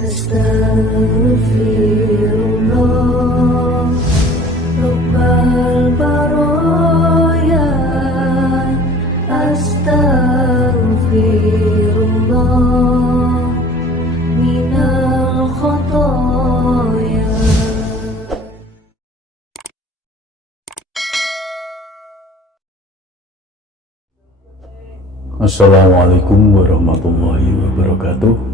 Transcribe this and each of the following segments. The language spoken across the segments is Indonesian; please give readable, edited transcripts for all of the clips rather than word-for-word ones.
Astaghfirullah, Rabbal baraya. Astaghfirullah minal khotoya. Assalamualaikum warahmatullahi wabarakatuh.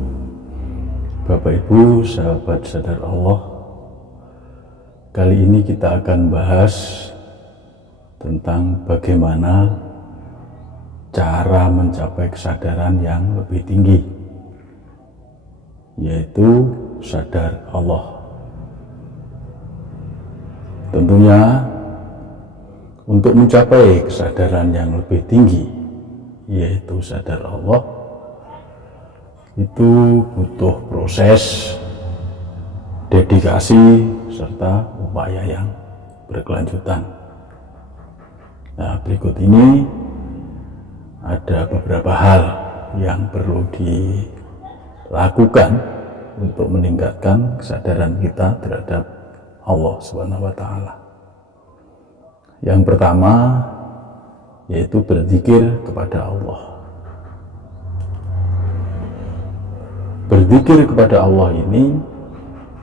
Bapak Ibu, sahabat sadar Allah, kali ini kita akan bahas tentang bagaimana cara mencapai kesadaran yang lebih tinggi, yaitu sadar Allah. Tentunya untuk mencapai kesadaran yang lebih tinggi, yaitu sadar Allah, itu butuh proses, dedikasi, serta upaya yang berkelanjutan. Nah, berikut ini ada beberapa hal yang perlu dilakukan untuk meningkatkan kesadaran kita terhadap Allah Subhanahu wa Ta'ala. Yang pertama yaitu berzikir kepada Allah. Berzikir kepada Allah ini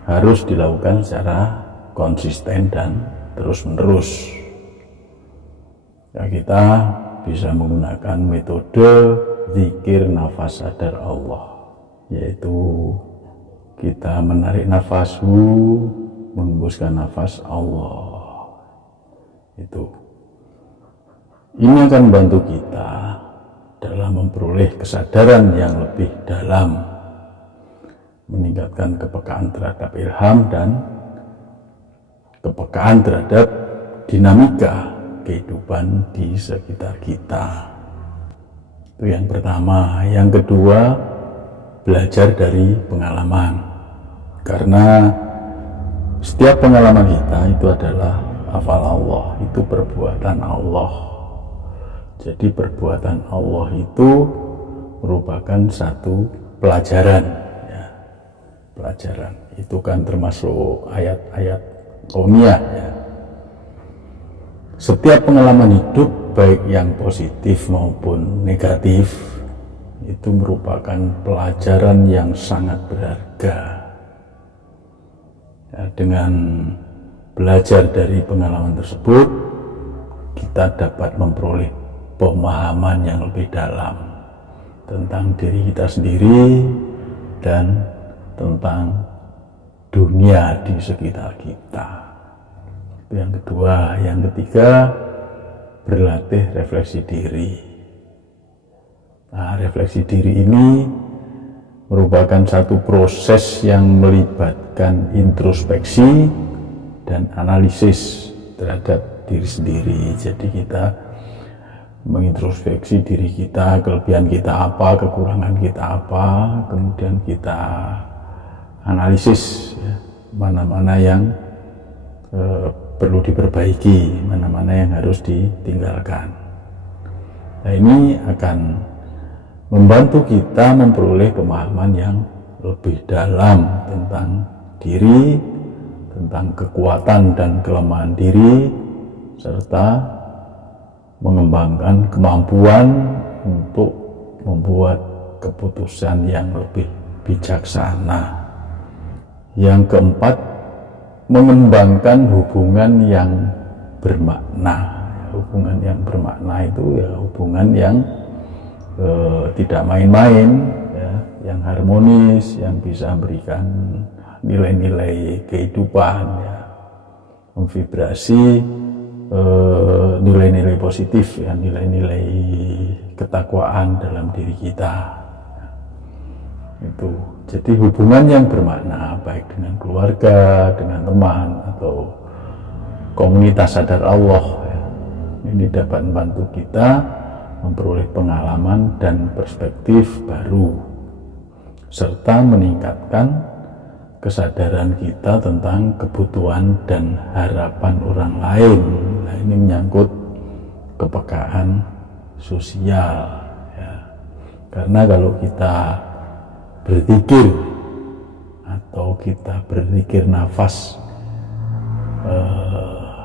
harus dilakukan secara konsisten dan terus-menerus. Ya, kita bisa menggunakan metode zikir nafas sadar Allah, yaitu kita menarik nafas, menghembuskan nafas Allah. Ini akan membantu kita dalam memperoleh kesadaran yang lebih dalam, meningkatkan kepekaan terhadap ilham dan kepekaan terhadap dinamika kehidupan di sekitar kita. Itu yang pertama. Yang kedua, belajar dari pengalaman. Karena setiap pengalaman kita itu adalah hafal Allah, itu perbuatan Allah. Jadi perbuatan Allah itu merupakan satu pelajaran. Pelajaran itu kan termasuk ayat-ayat kauniyah, ya. Setiap pengalaman hidup, baik yang positif maupun negatif, itu merupakan pelajaran yang sangat berharga. Ya, dengan belajar dari pengalaman tersebut, kita dapat memperoleh pemahaman yang lebih dalam tentang diri kita sendiri dan tentang dunia di sekitar kita. Itu yang kedua. Yang ketiga, berlatih refleksi diri. Nah, refleksi diri ini merupakan satu proses yang melibatkan introspeksi dan analisis terhadap diri sendiri. Jadi kita mengintrospeksi diri kita, kelebihan kita apa, kekurangan kita apa, kemudian kita analisis, ya, mana-mana yang perlu diperbaiki, mana-mana yang harus ditinggalkan. Nah, ini akan membantu kita memperoleh pemahaman yang lebih dalam tentang diri, tentang kekuatan dan kelemahan diri, serta mengembangkan kemampuan untuk membuat keputusan yang lebih bijaksana. Yang keempat, mengembangkan hubungan yang bermakna. Hubungan yang bermakna itu ya hubungan yang tidak main-main, ya, yang harmonis, yang bisa memberikan nilai-nilai kehidupan, ya, memvibrasi nilai-nilai positif, ya, nilai-nilai ketakwaan dalam diri kita. Itu jadi hubungan yang bermakna, baik dengan keluarga, dengan teman, atau komunitas sadar Allah, ya. Ini dapat membantu kita memperoleh pengalaman dan perspektif baru, serta meningkatkan kesadaran kita tentang kebutuhan dan harapan orang lain. Nah, ini menyangkut kepekaan sosial, ya. Karena kalau kita berzikir kita berzikir nafas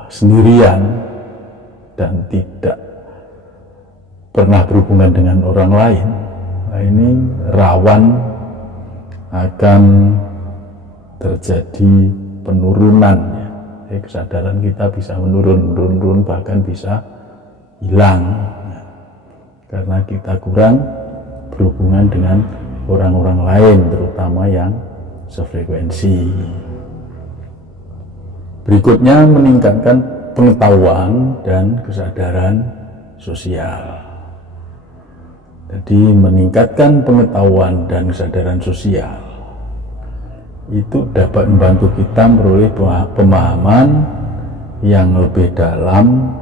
sendirian dan tidak pernah berhubungan dengan orang lain, nah ini rawan akan terjadi penurunan ya. Kesadaran kita bisa menurun, bahkan bisa hilang ya. Karena kita kurang berhubungan dengan orang-orang lain, terutama yang sefrekuensi. Berikutnya, meningkatkan pengetahuan dan kesadaran sosial. Jadi meningkatkan pengetahuan dan kesadaran sosial itu dapat membantu kita memperoleh pemahaman yang lebih dalam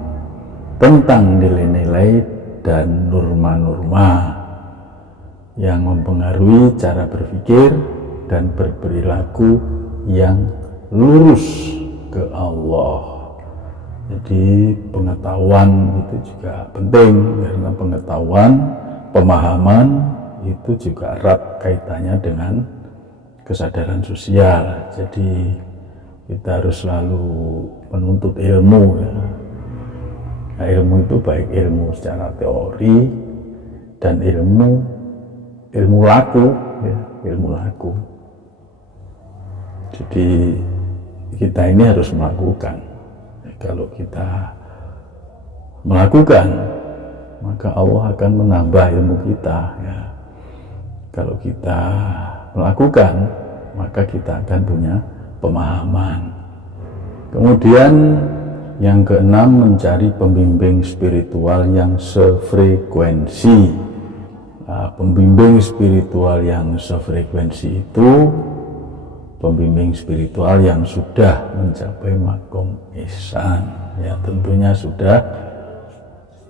tentang nilai-nilai dan norma-norma yang mempengaruhi cara berpikir dan berperilaku yang lurus ke Allah. Jadi pengetahuan itu juga penting, karena pengetahuan, pemahaman itu juga erat kaitannya dengan kesadaran sosial. Jadi kita harus selalu menuntut ilmu ya. Nah, ilmu itu baik ilmu secara teori dan ilmu laku ya, ilmu laku. Jadi kita ini harus melakukan. Kalau kita melakukan, maka Allah akan menambah ilmu kita ya. Kalau kita melakukan, maka kita akan punya pemahaman. Kemudian yang keenam, mencari pembimbing spiritual yang sefrekuensi. Nah, pembimbing spiritual yang sefrekuensi itu pembimbing spiritual yang sudah mencapai makom ihsan ya, tentunya sudah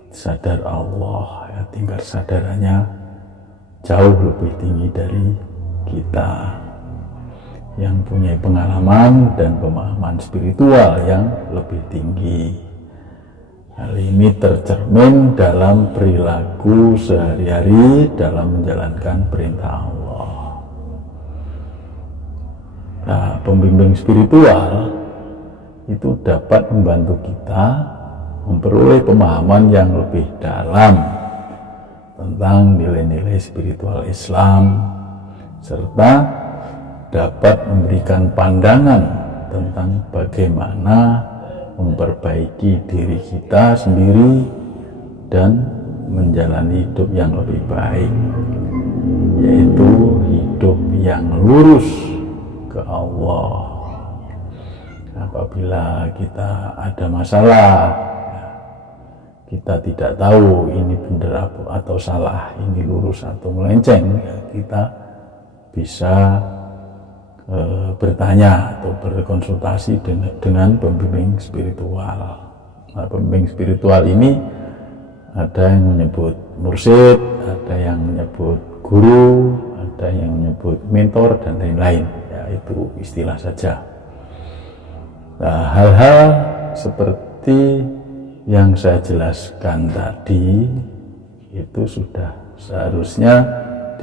sadar Allah ya, tingkat sadarannya jauh lebih tinggi dari kita, yang punya pengalaman dan pemahaman spiritual yang lebih tinggi. Hal ini tercermin dalam perilaku sehari-hari dalam menjalankan perintah Allah. Nah, pembimbing spiritual itu dapat membantu kita memperoleh pemahaman yang lebih dalam tentang nilai-nilai spiritual Islam, serta dapat memberikan pandangan tentang bagaimana memperbaiki diri kita sendiri dan menjalani hidup yang lebih baik, yaitu hidup yang lurus ke Allah. Apabila kita ada masalah, kita tidak tahu ini benar atau salah, ini lurus atau melenceng, ya, kita bisa bertanya atau berkonsultasi dengan pembimbing spiritual. Nah, pembimbing spiritual ini ada yang menyebut mursyid, ada yang menyebut guru, ada yang menyebut mentor, dan lain-lain. Ya, itu istilah saja. Nah, hal-hal seperti yang saya jelaskan tadi itu sudah seharusnya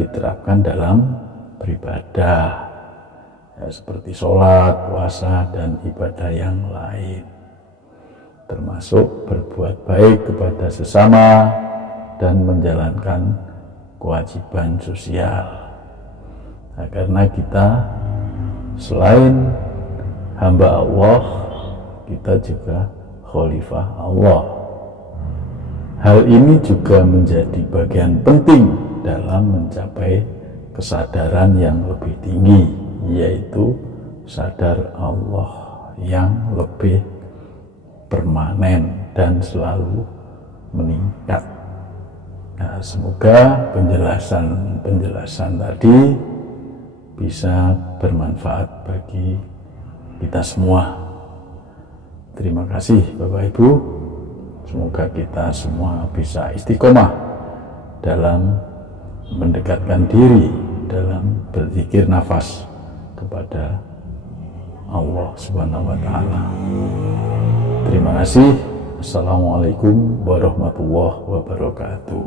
diterapkan dalam beribadah ya, seperti sholat, puasa, dan ibadah yang lain, termasuk berbuat baik kepada sesama dan menjalankan kewajiban sosial. Nah, karena kita selain hamba Allah, kita juga khalifah Allah. Hal ini juga menjadi bagian penting dalam mencapai kesadaran yang lebih tinggi, yaitu sadar Allah yang lebih permanen dan selalu meningkat. Nah, semoga penjelasan tadi bisa bermanfaat bagi kita semua. Terima kasih Bapak Ibu. Semoga kita semua bisa istiqomah dalam mendekatkan diri dalam berzikir nafas kepada Allah Subhanahu wa Ta'ala. Terima kasih. Assalamualaikum warahmatullahi wabarakatuh.